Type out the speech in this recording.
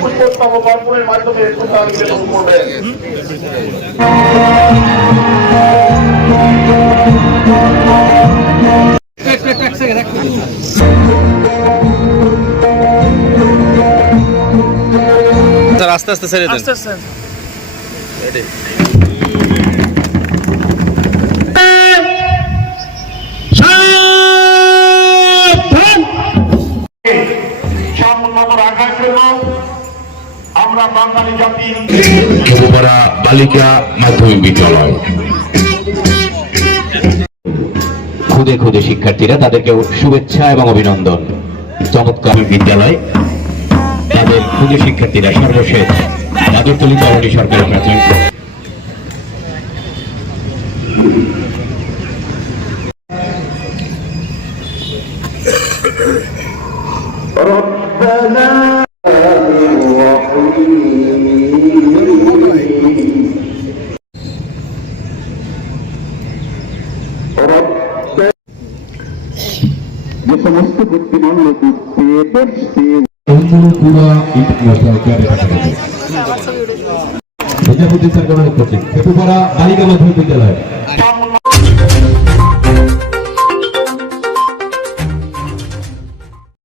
পুষ্পস্তম্ভ বর্পণের মাধ্যমে শ্রদ্ধা নিবেদন করবেন স্যার আস্তে আস্তে ছেড়ে দেন আস্তে আস্তে সম্মত রাখার জন্য আমরা বাঙালি জাতি। বালিকা মাধ্যমিক বিদ্যালয়। খুদে খুদে শিক্ষার্থীরা তাদেরকে শুভেচ্ছা এবং অভিনন্দন। চমৎকার বিদ্যালয়। তাদের খুদে শিক্ষার্থীরা সর্বশেষ নাগরতলী কমিটি সরকারি প্রাথমিক। যে সমস্ত ব্যক্তিগণ একাডেমি প্রজাপতি সরকারের কর্তৃক খেপুপাড়া বালিকা মাধ্যমিক বিদ্যালয়।